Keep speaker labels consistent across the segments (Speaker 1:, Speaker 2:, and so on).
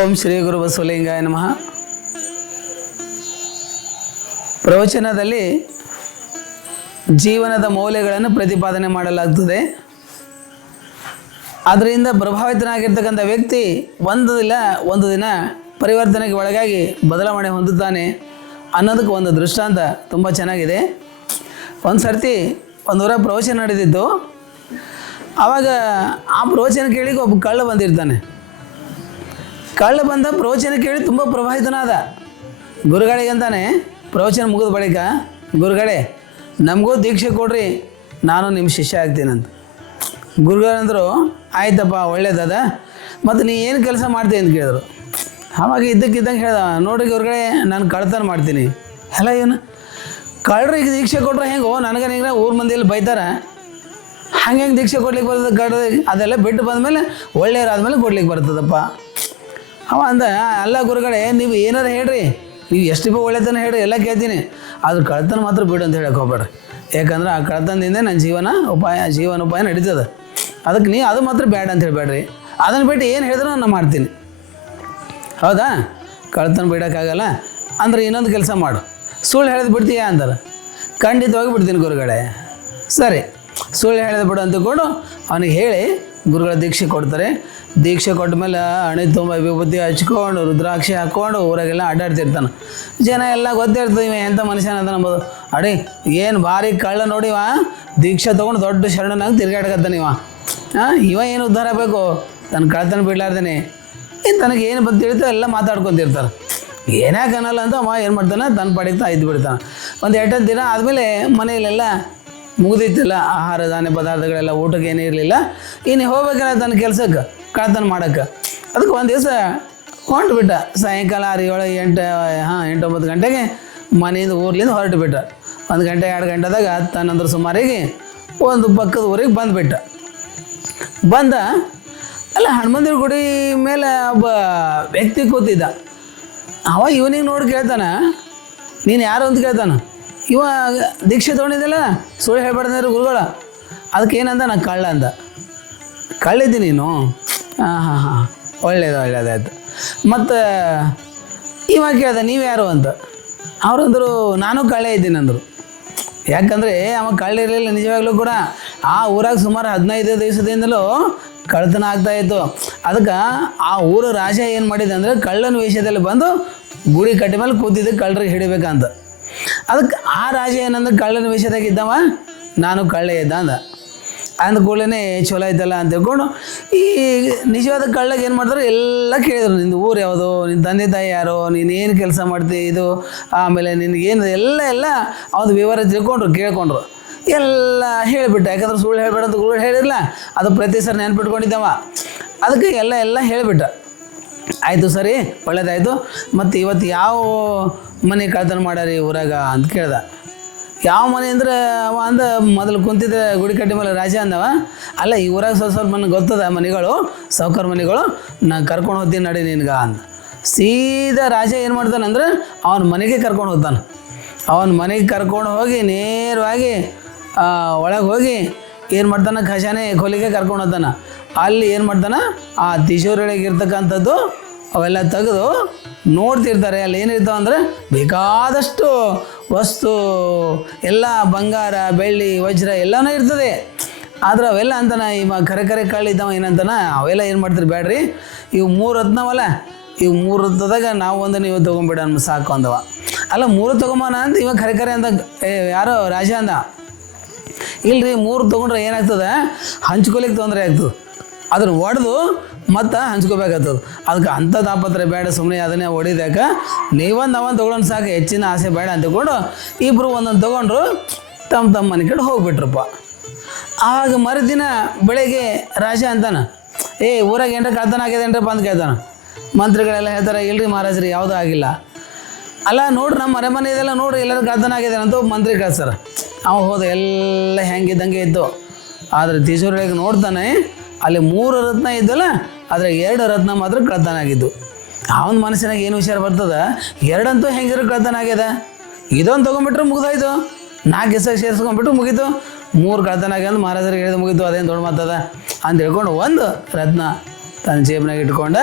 Speaker 1: ಓಂ ಶ್ರೀ ಗುರು ಬಸವಲಿಂಗಾಯ ನಮಃ. ಪ್ರವಚನದಲ್ಲಿ ಜೀವನದ ಮೌಲ್ಯಗಳನ್ನು ಪ್ರತಿಪಾದನೆ ಮಾಡಲಾಗ್ತದೆ. ಅದರಿಂದ ಪ್ರಭಾವಿತನಾಗಿರ್ತಕ್ಕಂಥ ವ್ಯಕ್ತಿ ಒಂದು ದಿನ ಒಂದು ದಿನ ಪರಿವರ್ತನೆಗೆ ಒಳಗಾಗಿ ಬದಲಾವಣೆ ಹೊಂದುತ್ತಾನೆ ಅನ್ನೋದಕ್ಕೆ ಒಂದು ದೃಷ್ಟಾಂತ ತುಂಬ ಚೆನ್ನಾಗಿದೆ. ಒಂದು ಸರ್ತಿ ಒಂದು ಊರ ಪ್ರವಚನ ನಡೆದಿತ್ತು ಆವಾಗ ಆ ಪ್ರವಚನ ಕೇಳಿ ಒಬ್ಬ ಕಳ್ಳ ಬಂದಿರ್ತಾನೆ. ಕಳ್ಳ ಬಂದ ಪ್ರವಚನ ಕೇಳಿ ತುಂಬ ಪ್ರಭಾವಿತನಾದ ಗುರುಗಳಿಗೆ ಅಂತಾನೆ, ಪ್ರವಚನ ಮುಗಿದ ಬಳಿಕ, ಗುರುಗಳೇ, ನಮಗೂ ದೀಕ್ಷೆ ಕೊಡ್ರಿ, ನಾನು ನಿಮ್ಮ ಶಿಷ್ಯ ಆಗ್ತೀನಂತ. ಗುರುಗಳಂದರು, ಆಯ್ತಪ್ಪ ಒಳ್ಳೇದದ ಮತ್ತು ನೀ ಏನು ಕೆಲಸ ಮಾಡ್ತೀನಿ ಅಂತ ಕೇಳಿದ್ರು. ಆವಾಗ ಇದ್ದಕ್ಕಿದ್ದಂಗೆ ಹೇಳ್ದ, ನೋಡ್ರಿ ಗುರುಗಳೇ, ನಾನು ಕಳ್ತನ ಮಾಡ್ತೀನಿ. ಎಲ್ಲ ಏನು ಕಳ್ಳರಿಗೆ ದೀಕ್ಷೆ ಕೊಟ್ರೆ ಹೆಂಗೋ ನನಗೆ ನೀನು ಊರ ಮಂದಿಯಲ್ಲಿ ಬೈತಾರೆ? ಹಂಗೆ ಹೆಂಗೆ ದೀಕ್ಷೆ ಕೊಡ್ಲಿಕ್ಕೆ ಬರ್ತದೆ ಕಳ್ಳ ಅದೆಲ್ಲ ಬಿಟ್ಟು ಬಂದಮೇಲೆ ಒಳ್ಳೆಯರಾದ್ಮೇಲೆ ಕೊಡ್ಲಿಕ್ಕೆ ಬರ್ತದಪ್ಪ. ಅವ ಅಂದ ಅಲ್ಲ ಗುರುಗಳೇ, ನೀವು ಏನಾರ ಹೇಳ್ರಿ. ನೀವು ಎಷ್ಟು ರೂಪಾಯಿ ಒಳ್ಳೆತನ ಹೇಳ್ರಿ, ಎಲ್ಲ ಕೇಳ್ತೀನಿ. ಆದ್ರೆ ಕಳ್ತನ ಮಾತ್ರ ಬಿಡು ಅಂತ ಹೇಳಕ್ಕೆ ಹೋಗ್ಬೇಡ್ರಿ. ಯಾಕಂದ್ರೆ ಆ ಕಳ್ತನದಿಂದ ನನ್ನ ಜೀವನ ಉಪಾಯ ಜೀವನ ಉಪಾಯ ನಡೀತದೆ. ಅದಕ್ಕೆ ನೀವು ಅದು ಮಾತ್ರ ಬೇಡ ಅಂತ ಹೇಳಬೇಡ್ರಿ. ಅದನ್ನು ಬಿಟ್ಟು ಏನು ಹೇಳಿದ್ರು ನಾನು ಮಾಡ್ತೀನಿ. ಹೌದಾ? ಕಳ್ತನ ಬಿಡೋಕ್ಕಾಗಲ್ಲ. ಅಂದ್ರೆ ಇನ್ನೊಂದು ಕೆಲಸ ಮಾಡು. ಸುಳ್ಳು ಹೇಳಿದ್ ಬಿಡ್ತೀಯಾ ಅಂತಾರೆ ಖಂಡಿತವಾಗಿ ಬಿಡ್ತೀನಿ ಗುರುಗಳೇ. ಸರಿ. ಸುಳ್ಳು ಹೇಳಿದ ಬಿಡು ಅಂತಕೊಂಡು ಅವನಿಗೆ ಹೇಳಿ ಗುರುಗಳ ದೀಕ್ಷೆ ಕೊಡ್ತಾರೆ. ದೀಕ್ಷೆ ಕೊಟ್ಟ ಮೇಲೆ ಹಣೆ ತುಂಬ ವಿಭೂತಿ ಹಚ್ಕೊಂಡು, ರುದ್ರಾಕ್ಷಿ ಹಾಕ್ಕೊಂಡು ಊರಾಗೆಲ್ಲ ಅಡ್ಡಾಡ್ತಿರ್ತಾನೆ. ಜನ ಎಲ್ಲ ಗೊತ್ತಿರ್ತದೆ ಇವ ಎಂಥ ಮನುಷ್ಯನ ಅಂತ ನಂಬೋದು. ಅಡಿ, ಏನು ಭಾರಿ ಕಳ್ಳ ನೋಡಿವ ದೀಕ್ಷೆ ತೊಗೊಂಡು ದೊಡ್ಡ ಶರಣನಾಗಿ ತಿರ್ಗಾಡ್ಕತ್ತಾನೆ ಇವ. ಹಾಂ ಇವ ಏನು ಉದ್ಧಾರ ಬೇಕು? ತನ್ನ ಕಳ್ತನ ಬಿಡ್ಲಾರ್ದೇನೆ ಏನು ತನಗೆ ಏನು ಬಂದು ಎಲ್ಲ ಮಾತಾಡ್ಕೊಂತಿರ್ತಾರೆ ಏನೇ ಕಾಣಲ್ಲ ಅಂತ ಅವ ಏನು ಮಾಡ್ತಾನೆ? ತನ್ನ ಪಡಿತಾ ಇದ್ದು ಬಿಡ್ತಾನೆ ಒಂದು ಎಂಟು ದಿನ ಆದಮೇಲೆ ಮನೆಯಲ್ಲೆಲ್ಲ ಮುಗ್ದಿತ್ತಿಲ್ಲ ಆಹಾರ ಧಾನ್ಯ ಪದಾರ್ಥಗಳೆಲ್ಲ ಊಟಕ್ಕೆ ಏನೂ ಇರಲಿಲ್ಲ. ಇನ್ನು ಹೋಗ್ಬೇಕಲ್ಲ ತನ್ನ ಕೆಲಸಕ್ಕೆ ಕಳ್ತನ ಮಾಡಕ್ಕೆ. ಅದಕ್ಕೆ ಒಂದು ದಿವಸ ಹೊಂಟು ಬಿಟ್ಟ. ಸಾಯಂಕಾಲ ಆರು ಏಳು ಎಂಟು, ಹಾಂ ಎಂಟು ಒಂಬತ್ತು ಗಂಟೆಗೆ ಮನೆಯಿಂದ ಊರ್ಲಿಂದ ಹೊರಟು ಬಿಟ್ಟ. ಒಂದು ಗಂಟೆ, ಎರಡು ಗಂಟೆದಾಗ ತನ್ನಂದ್ರ ಸುಮಾರಿಗೆ ಒಂದು ಪಕ್ಕದ ಊರಿಗೆ ಬಂದುಬಿಟ್ಟ. ಬಂದ, ಅಲ್ಲ ಹನುಮಂದಿರ ಗುಡಿ ಮೇಲೆ ಒಬ್ಬ ವ್ಯಕ್ತಿ ಕೂತಿದ್ದ. ಅವ ಇವನಿಗೆ ನೋಡಿ ಕೇಳ್ತಾನೆ, ನೀನು ಯಾರು ಅಂತ ಕೇಳ್ತಾನ? ಇವ ದೀಕ್ಷೆ ತೊಗೊಂಡಿದ್ದಲ್ಲ? ಸುಳ್ಳು ಹೇಳ್ಬಾರ್ದಂದ್ರೆ ಗುರುಗಳ. ಅದಕ್ಕೆ ಏನಂದ ನಾನು ಕಳ್ಳ ಅಂದ. ಕಳ್ಳಿದ್ದಿ ನೀನು? ಹಾಂ ಹಾಂ ಹಾಂ. ಒಳ್ಳೇದು ಒಳ್ಳೇದಾಯ್ತು ಮತ್ತು ಇವಾಗ ಕೇಳ್ದ, ನೀವು ಯಾರು ಅಂತ? ಅವ್ರಂದರು, ನಾನು ಕಳ್ಳೆ ಇದ್ದೀನಿ ಅಂದರು. ಯಾಕಂದರೆ, ಅವ ಕಳ್ಳಿರಲಿಲ್ಲ ನಿಜವಾಗ್ಲೂ ಕೂಡ. ಆ ಊರಾಗ ಸುಮಾರು ಹದಿನೈದು ದಿವಸದಿಂದಲೂ ಕಳ್ತನ ಆಗ್ತಾ ಇತ್ತು. ಅದಕ್ಕೆ ಆ ಊರ ರಾಜ ಏನು ಮಾಡಿದೆ ಅಂದರೆ, ಕಳ್ಳನ ವೇಷದಲ್ಲಿ ಬಂದು ಗುಡಿ ಕಟ್ಟಿ ಮೇಲೆ ಕೂತಿದ್ದು ಕಳ್ಳರಿಗೆ ಹಿಡಿಬೇಕಂತ. ಅದಕ್ಕೆ ಆ ರಾಜ ಏನಂದ್ರೆ ಕಳ್ಳನ ವಿಷಯದಾಗ ಇದ್ದವ, ನಾನು ಕಳ್ಳೆ ಇದ್ದ ಅಂದ. ಅಂದ ಕೂಡಲೇ ಚಲೋ ಐತಲ್ಲ ಅಂತ ತಿಳ್ಕೊಂಡು, ಈ ನಿಜವಾದ ಕಳ್ಳಗೆ ಏನು ಮಾಡಿದ್ರು, ಎಲ್ಲ ಕೇಳಿದ್ರು, ನಿಂದು ಊರು ಯಾವುದು? ನಿನ್ನ ತಂದೆ ತಾಯಿ ಯಾರು? ನೀನು ಏನು ಕೆಲಸ ಮಾಡ್ತಿ ಇದು? ಆಮೇಲೆ ನಿನಗೇನು ಎಲ್ಲ ಎಲ್ಲ ಅವ್ನು ವಿವರ ತಿಳ್ಕೊಂಡ್ರು ಕೇಳ್ಕೊಂಡ್ರು. ಎಲ್ಲ ಹೇಳಿಬಿಟ್ಟ ಯಾಕಂದ್ರೆ ಸುಳ್ಳು ಹೇಳ್ಬೇಡ ಅಂತ ಸುಳ್ಳು ಹೇಳಿರಲ್ಲ ಅದು ಪ್ರತಿ ಸರ್ ನೆನ್ಪಿಟ್ಕೊಂಡಿದ್ದವ. ಅದಕ್ಕೆ ಎಲ್ಲ ಎಲ್ಲ ಹೇಳಿಬಿಟ್ಟ ಆಯಿತು ಸರಿ, ಒಳ್ಳೇದಾಯಿತು. ಮತ್ತು ಇವತ್ತು ಯಾವ ಮನೆ ಕಳ್ತನ ಮಾಡ್ಯಾರಿ ಊರಾಗ ಅಂತ ಕೇಳ್ದ. ಯಾವ ಮನೆ ಅಂದ್ರೆ ಅವ ಅಂದ, ಮೊದಲು ಕುಂತಿದ್ದ ಗುಡಿ ಕಟ್ಟಿ ಮೇಲೆ ರಾಜ ಅಂದವ. ಅಲ್ಲ, ಈ ಊರಾಗ ಸ್ವಲ್ಪ ಸ್ವಲ್ಪ ನನಗೆ ಗೊತ್ತದ ಮನೆಗಳು ಸೌಕರ್ ಮನೆಗಳು ನಾನು ಕರ್ಕೊಂಡು ಹೋಗ್ತೀನಿ ನಡಿ ನಿನ್ಗೆ ಅಂದ. ಸೀದಾ ರಾಜ ಏನು ಮಾಡ್ತಾನಂದ್ರೆ ಅವನ ಮನೆಗೆ ಕರ್ಕೊಂಡು ಹೋಗ್ತಾನೆ. ಅವನ ಮನೆಗೆ ಕರ್ಕೊಂಡು ಹೋಗಿ ನೇರವಾಗಿ ಒಳಗೆ ಹೋಗಿ ಏನು ಮಾಡ್ತಾನೆ? ಖಜಾನೆ ಕೊಲಿಗೆ ಕರ್ಕೊಂಡು ಅಲ್ಲಿ ಏನು ಮಾಡ್ತಾನೆ? ಆ ತಿಶೋರೊಳಗೆ ಇರ್ತಕ್ಕಂಥದ್ದು ಅವೆಲ್ಲ ತೆಗೆದು ನೋಡ್ತಿರ್ತಾರೆ. ಅಲ್ಲಿ ಏನಿರ್ತಾವೆ ಅಂದರೆ ಬೇಕಾದಷ್ಟು ವಸ್ತು, ಎಲ್ಲ ಬಂಗಾರ, ಬೆಳ್ಳಿ, ವಜ್ರ ಎಲ್ಲನೂ ಇರ್ತದೆ. ಆದ್ರೆ ಅವೆಲ್ಲ ಅಂತಾನೆ ಇವ ಕರೆ ಕರೆ ಕಳ್ಳಿದ್ದವ ಏನಂತಾನ ಅವೆಲ್ಲ ಏನು ಮಾಡ್ತಾರೆ ಬೇಡ್ರಿ ಇವು ಮೂರು ರತ್ನವಲ್ಲ, ಇವು ಮೂರು ರತ್ನದಾಗ ನಾವು ಒಂದು ನೀವು ತೊಗೊಂಬಿಡ ಸಾಕು ಅಂದವ. ಅಲ್ಲ ಮೂರು ತೊಗೊಂಬನ ಅಂತ ಇವ ಕರೆ ಕರೆ ಅಂತ ಯಾರೋ ರಾಜ ಅಂದ. ಇಲ್ರಿ, ಮೂರು ತೊಗೊಂಡ್ರೆ ಏನಾಗ್ತದೆ? ಹಂಚ್ಕೊಲಿಕ್ಕೆ ತೊಂದರೆ ಆಗ್ತದೆ. ಅದನ್ನು ಒಡೆದು ಮತ್ತು ಹಂಚ್ಕೋಬೇಕಾಗ್ತದೆ. ಅದಕ್ಕೆ ಅಂಥ ತಾಪತ್ರೆ ಬೇಡ ಸುಮ್ಮನೆ ಅದನ್ನೇ ಹೊಡಿದಾಕ ನೀವೊಂದು ಅವನ್ ತೊಗೊಂಡು ಸಾಕು, ಹೆಚ್ಚಿನ ಆಸೆ ಬೇಡ ಅಂತ ತಗೊಂಡು ಇಬ್ಬರು ಒಂದೊಂದು ತೊಗೊಂಡ್ರು ತಮ್ಮ ತಮ್ಮ ಮನೆ ಕಡೆ ಹೋಗ್ಬಿಟ್ರಪ್ಪ. ಆಗ ಮರುದಿನ ಬೆಳಗ್ಗೆ ರಾಜ ಅಂತಾನ, ಏ, ಊರಾಗ ಏನ್ರ ಕಳ್ತನ ಆಗ್ಯದೇನ್ರಪ್ಪ? ಅಂತ ಕೇಳ್ತಾನ. ಮಂತ್ರಿಗಳೆಲ್ಲ ಹೇಳ್ತಾರೆ, ಇಲ್ರಿ ಮಹಾರಾಜ್ರಿ, ಯಾವುದೂ ಆಗಿಲ್ಲ. ಅಲ್ಲ ನೋಡ್ರಿ, ನಮ್ಮ ಮನೆ ಮನೆ ಇದೆಲ್ಲ ನೋಡ್ರಿ, ಎಲ್ಲರೂ ಕಳ್ತನ ಆಗಿದೆ ಅಂತ ಮಂತ್ರಿ ಕಳ್ಸ್ತಾರ. ಅವ ಹೋದ ಎಲ್ಲ ಹೆಂಗಿದ್ದಂಗೆ ಇತ್ತು ಆದರೆ ತೀಸೂರಿಗೆ ನೋಡ್ತಾನೆ, ಅಲ್ಲಿ ಮೂರು ರತ್ನ ಇದ್ದಲ್ಲ, ಆದರೆ ಎರಡು ರತ್ನ ಮಾತ್ರ ಕಳ್ತನ ಆಗಿದ್ದು ಅವನ ಮನಸ್ಸಿನಾಗ ಏನು ವಿಚಾರ ಬರ್ತದ? ಎರಡಂತೂ ಹೆಂಗಿರೋ ಕಳ್ತನ ಆಗ್ಯದ ಇದೊಂದು ತೊಗೊಂಬಿಟ್ರೆ ಮುಗಿದಾಯ್ತು. ನಾಲ್ಕು ಹೆಸರು ಸೇರಿಸ್ಕೊಂಡ್ಬಿಟ್ಟು ಮುಗೀತು. ಮೂರು ಕಳ್ತನ ಆಗ್ಯದ ಮಹಾರಾಜರಿಗೆ ಹೇಳಿದ ಮುಗೀತು, ಅದೇನು ದೊಡ್ಡ ಮಾತದ? ಅಂತ ಹೇಳ್ಕೊಂಡು ಒಂದು ರತ್ನ ತನ್ನ ಜೇಬ್ನಾಗ ಇಟ್ಕೊಂಡ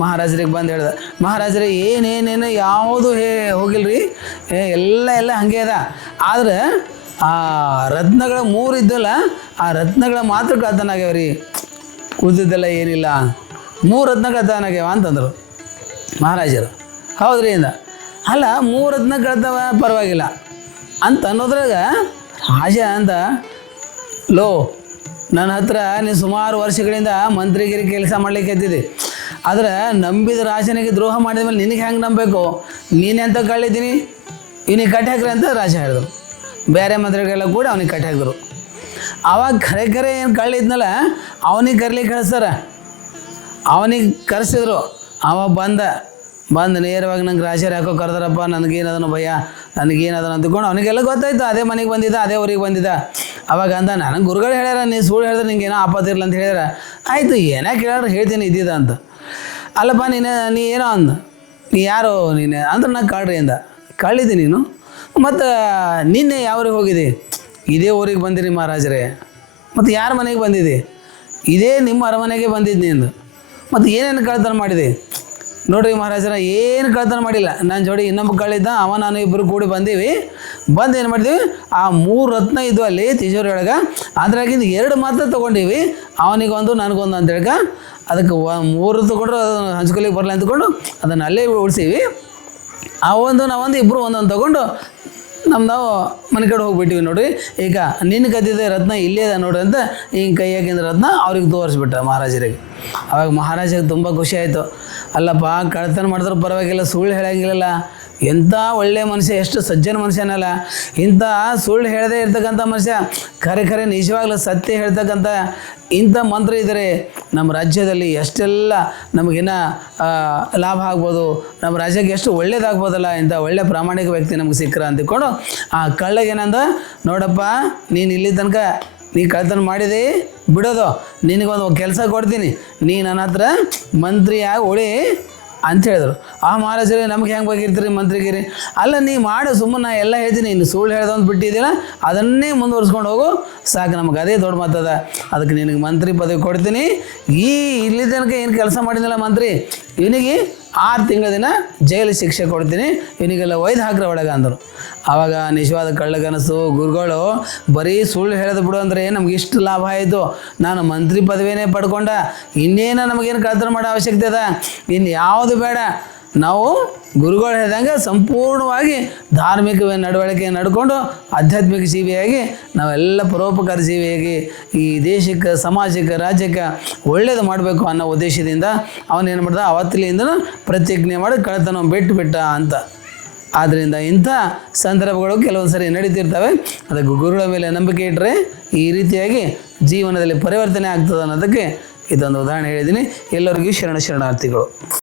Speaker 1: ಮಹಾರಾಜರಿಗೆ ಬಂದು ಹೇಳ್ದ, ಮಹಾರಾಜರೇ, ಏನೇನೇನು ಯಾವುದು ಹೇ ಹೋಗಿಲ್ರಿ. ಎಲ್ಲ ಎಲ್ಲ ಹಂಗೆ ಅದ. ಆದ್ರೆ ಆ ರತ್ನಗಳ ಮೂರು ಇದ್ದಲ್ಲ, ಆ ರತ್ನಗಳ ಮಾತ್ರ ಕಳ್ತನ ಆಗ್ಯಾವ ರೀ ಉಳಿದಿದ್ದೆಲ್ಲ ಏನಿಲ್ಲ. ಮೂರು ರತ್ನ ಕಳ್ತನ ಆಗ್ಯಾವ ಅಂತಂದರು ಮಹಾರಾಜರು. ಹೌದ್ರಿ ಇಂದ. ಅಲ್ಲ, ಮೂರು ರತ್ನ ಕಳ್ತವ ಪರವಾಗಿಲ್ಲ. ಅಂತ ಅನ್ನೋದ್ರಾಗ ರಾಜ ಅಂದ, ಲೋ, ನನ್ನ ಹತ್ರ ನೀನು ಸುಮಾರು ವರ್ಷಗಳಿಂದ ಮಂತ್ರಿಗಿರಿ ಕೆಲಸ ಮಾಡ್ಲಿಕ್ಕೆ ಎತ್ತಿದ್ದೆ ಆದರೆ ನಂಬಿದ ರಾಜನಿಗೆ ದ್ರೋಹ ಮಾಡಿದ ಮೇಲೆ ನಿನಗೆ ಹೆಂಗೆ ನಂಬಬೇಕು? ನೀನೆಂತ ಕಳ್ಳಿದ್ದೀನಿ? ಇನಿ ಕಟ್ಟಿ ಹಾಕ್ರಿ ಅಂತ ರಾಜ ಹೇಳಿದ್ರು. ಬೇರೆ ಮಂತ್ರಿಗಳೆಲ್ಲ ಕೂಡ ಅವನಿಗೆ ಕಟ್ಟಿ ಹಾಕಿದ್ರು. ಅವಾಗ ಖರೆ ಖರೆ ಏನು ಕಳ್ಳಿದ್ನಲ್ಲ ಅವನಿಗೆ ಕರ್ಲಿ ಕಳಿಸ್ತಾರೆ ಅವನಿಗೆ ಕರೆಸಿದ್ರು. ಅವ ಬಂದ, ಬಂದು ನೇರವಾಗಿ ನಂಗೆ ರಾಜರು ಯಾಕೋ ಕರೆದ್ರಪ್ಪ, ನನಗೇನದನು ಭಯ, ನನಗೇನದನು ಅಂದ್ಕೊಂಡು ಅವನಿಗೆಲ್ಲ ಗೊತ್ತಾಯ್ತು. ಅದೇ ಮನೆಗೆ ಬಂದಿದ್ದ, ಅದೇ ಊರಿಗೆ ಬಂದಿದ್ದ. ಅವಾಗ ಅಂದ, ನನಗೆ ಗುರುಗಳು ಹೇಳ್ಯಾರ ನೀ ಸುಳ್ಳು ಹೇಳಿದ್ರೆ ನಿಂಗೆ ಏನೋ ಆಪತ್ತಿರಲ್ಲ ಅಂತ ಹೇಳಿದ್ರೆ ಆಯಿತು, ಏನೇ ಕೇಳಾರ ಹೇಳ್ತೀನಿ ಇದ್ದಿದ್ದ ಅಂತ. ಅಲ್ಲಪ್ಪ, ನೀನು, ನೀ ಏನೋ ಅಂದ, ನೀ ಯಾರು, ನೀನು, ಅಂದ್ರೆ ನಾನು ಕಳ್ರಿ ಅಂದ. ಕಳ್ಳಿದ್ದಿ ನೀನು? ಮತ್ತು ನಿನ್ನೆ ಯಾವ್ರಿಗೆ ಹೋಗಿದ್ದಿ ಇದೇ ಊರಿಗೆ ಬಂದಿರಿ ಮಹಾರಾಜರೇ. ಮತ್ತು ಯಾರ ಮನೆಗೆ ಬಂದಿದ್ದಿ ಇದೇ ನಿಮ್ಮ ಅರಮನೆಗೆ ಬಂದಿದ್ದು ನೀನು. ಮತ್ತು ಏನೇನು ಕಳ್ತನ ಮಾಡಿದೆ? ನೋಡ್ರಿ ಮಹಾರಾಜರ, ಏನು ಕಳ್ತನ ಮಾಡಿಲ್ಲ. ನನ್ನ ಜೋಡಿ ಇನ್ನೊಬ್ಬ ಕಳಿದ್ದ ಅವ ನಾನು ಇಬ್ಬರು ಕೂಡಿ ಬಂದೀವಿ. ಬಂದು ಏನು ಮಾಡಿದ್ವಿ? ಆ ಮೂರು ರತ್ನ ಇದ್ವು ಅಲ್ಲಿ ತಿಜೋರಿ ಒಳಗೆ. ಅದ್ರಾಗಿಂದ ಎರಡು ಮಾತ್ರ ತೊಗೊಂಡೀವಿ. ಅವನಿಗೊಂದು, ನನಗೊಂದು ಹೇಳಕ. ಅದಕ್ಕೆ ಮೂರು ತೊಗೊಂಡ್ರು ಅದನ್ನು ಹಂಚ್ಕೊಲಿಕ್ಕೆ ಬರಲ್ಲ ಅಂದ್ಕೊಂಡು ಅದನ್ನು ಅಲ್ಲೇ ಉಳಿಸೀವಿ. ಆ ಒಂದು ನಾವೊಂದು ಇಬ್ಬರು ಒಂದೊಂದು ತಗೊಂಡು ನಮ್ಮ ನಾವು ಮನೆ ಕಡೆ ಹೋಗ್ಬಿಟ್ಟಿವಿ ನೋಡಿ ಈಗ ನಿನ್ನ ಕದ್ದಿದೆ ರತ್ನ ಇಲ್ಲೇ ಇದೆ ನೋಡ್ರಿ ಅಂತ ಹಿಂಗೆ ಕೈಯಾಗಿಂದ ರತ್ನ ಅವ್ರಿಗೆ ತೋರಿಸ್ಬಿಟ್ಟ ಮಹಾರಾಜರಿಗೆ. ಅವಾಗ ಮಹಾರಾಜಗೆ ತುಂಬ ಖುಷಿ ಆಯಿತು. ಅಲ್ಲಪ್ಪ ಕಳ್ತನ ಮಾಡಿದ್ರೆ ಪರವಾಗಿಲ್ಲ, ಸುಳ್ಳು ಹೇಳಂಗಿಲ್ಲಲ್ಲ. ಎಂಥ ಒಳ್ಳೆ ಮನುಷ್ಯ, ಎಷ್ಟು ಸಜ್ಜನ ಮನುಷ್ಯನಲ್ಲ. ಇಂಥ ಸುಳ್ಳು ಹೇಳದೇ ಇರ್ತಕ್ಕಂಥ ಮನುಷ್ಯ, ಖರೆ ಖರೆ ನಿಜವಾಗ್ಲೂ ಸತ್ಯ ಹೇಳ್ತಕ್ಕಂಥ ಇಂಥ ಮಂತ್ರ ಇದ್ದರೆ ನಮ್ಮ ರಾಜ್ಯದಲ್ಲಿ ಎಷ್ಟೆಲ್ಲ ನಮಗಿನ್ನ ಲಾಭ ಆಗ್ಬೋದು, ನಮ್ಮ ರಾಜ್ಯಕ್ಕೆ ಎಷ್ಟು ಒಳ್ಳೇದಾಗ್ಬೋದಲ್ಲ, ಇಂಥ ಒಳ್ಳೆ ಪ್ರಾಮಾಣಿಕ ವ್ಯಕ್ತಿ ನಮ್ಗೆ ಸಿಕ್ಕರ ಅಂತಿಕೊಂಡು ಆ ಕಳ್ಳಗೇನಂದ, ನೋಡಪ್ಪ, ನೀನು ಇಲ್ಲಿ ತನಕ, ನೀ ಕಳ್ತನ ಮಾಡಿದಿ, ಬಿಡೋದು, ನಿನಗೊಂದು ಕೆಲಸ ಕೊಡ್ತೀನಿ ನೀನು ನನ್ನ ಹತ್ರ ಮಂತ್ರಿಯಾಗಿ ಉಳಿ ಅಂತ ಹೇಳಿದ್ರು. ಆ ಮಹಾರಾಜರೇ, ನಮ್ಗೆ ಹೆಂಗೆ ಬಗೆರ್ತೀರಿ ಮಂತ್ರಿಗಿರಿ? ಅಲ್ಲ, ನೀ ಮಾಡು ಸುಮ್ಮನೆ ಎಲ್ಲ ಹೇಳ್ತೀನಿ. ಇನ್ನು ಸುಳ್ಳು ಹೇಳ್ದಂತ ಬಿಟ್ಟಿದ್ದೀನ ಅದನ್ನೇ ಮುಂದುವರ್ಸ್ಕೊಂಡು ಹೋಗು. ಸಾಕು, ನಮ್ಗೆ ಅದೇ ದೊಡ್ಡ ಮಾತದ ಅದಕ್ಕೆ ನಿನಗೆ ಮಂತ್ರಿ ಪದವಿ ಕೊಡ್ತೀನಿ. ಈ ಇಲ್ಲಿ ತನಕ ಏನು ಕೆಲಸ ಮಾಡಿದ್ನಲ್ಲ ಮಂತ್ರಿ? ಇವನಿಗೆ ಆರು ತಿಂಗಳ ದಿನ ಜೈಲು ಶಿಕ್ಷೆ ಕೊಡ್ತೀನಿ. ಇವನಿಗೆಲ್ಲ ಒಯ್ದು ಹಾಕ್ರೆ ಒಳಗೆ ಅಂದರು. ಆವಾಗ ನಿಜವಾದ ಕಳ್ಳಗನಸು, ಗುರುಗಳು, ಬರೀ ಸುಳ್ಳು ಹೇಳೋದು ಬಿಡು ಅಂದರೆ ನಮ್ಗೆ ಇಷ್ಟು ಲಾಭ ಆಯಿತು. ನಾನು ಮಂತ್ರಿ ಪದವಿನೇ ಪಡ್ಕೊಂಡ, ಇನ್ನೇನು ನಮಗೇನು ಕಳ್ತನ ಮಾಡೋ ಅವಶ್ಯಕತೆ ಅದ? ಇನ್ನು ಯಾವುದು ಬೇಡ. ನಾವು ಗುರುಗಳು ಹೇಳ್ದಂಗೆ ಸಂಪೂರ್ಣವಾಗಿ ಧಾರ್ಮಿಕ ನಡವಳಿಕೆ ನಡ್ಕೊಂಡು ಆಧ್ಯಾತ್ಮಿಕ ಜೀವಿಯಾಗಿ ನಾವೆಲ್ಲ ಪರೋಪಕಾರ ಜೀವಿಯಾಗಿ ಈ ದೇಶಕ್ಕೆ, ಸಮಾಜಕ್ಕೆ, ರಾಜ್ಯಕ್ಕೆ ಒಳ್ಳೇದು ಮಾಡಬೇಕು ಅನ್ನೋ ಉದ್ದೇಶದಿಂದ ಅವನೇನು ಮಾಡ್ದ? ಅವತ್ತಿಲಿಂದನೂ ಪ್ರತಿಜ್ಞೆ ಮಾಡಿ ಕಳೆತನ ಬಿಟ್ಟು ಬಿಟ್ಟ ಅಂತ. ಆದ್ದರಿಂದ ಇಂಥ ಸಂದರ್ಭಗಳು ಕೆಲವೊಂದು ಸರಿ ನಡೀತಿರ್ತವೆ. ಅದಕ್ಕೆ ಗುರುಗಳ ಮೇಲೆ ನಂಬಿಕೆ ಇಟ್ಟರೆ ಈ ರೀತಿಯಾಗಿ ಜೀವನದಲ್ಲಿ ಪರಿವರ್ತನೆ ಆಗ್ತದೆ ಅನ್ನೋದಕ್ಕೆ ಇದೊಂದು ಉದಾಹರಣೆ ಹೇಳಿದ್ದೀನಿ. ಎಲ್ಲರಿಗೂ ಶರಣ ಶರಣಾರ್ಥಿಗಳು.